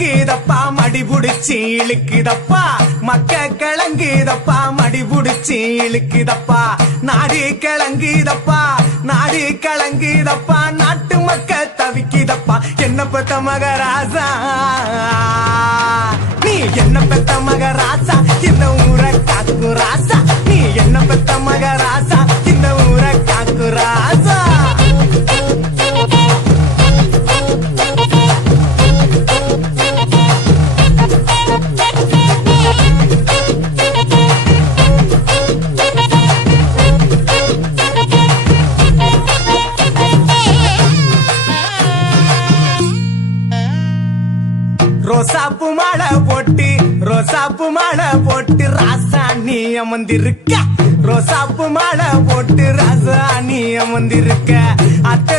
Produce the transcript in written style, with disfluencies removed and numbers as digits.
கிளங்குதப்பா மடி புடிச்சு இழுக்குதப்பா மக்க கிளங்குதப்பா மடி புடிச்சு இழுக்குதப்பா நாடு கிளங்குதப்பா நாடு கிளங்குதப்பா நாட்டு மக்க தவிக்குதப்பா என்ன பெத்த மகராசா நீ என்ன பெத்த மகராசா இந்த ஊரை காக்கு ராசா நீ என்ன பெத்த மகராசா இந்த ஊரை காக்கு ராசா ரோசாப்பு மாலை போட்டு ராசாணி அமர்ந்திருக்க ரோசாப்பு மாலை போட்டு ராசாணி அமர்ந்திருக்க அத்தை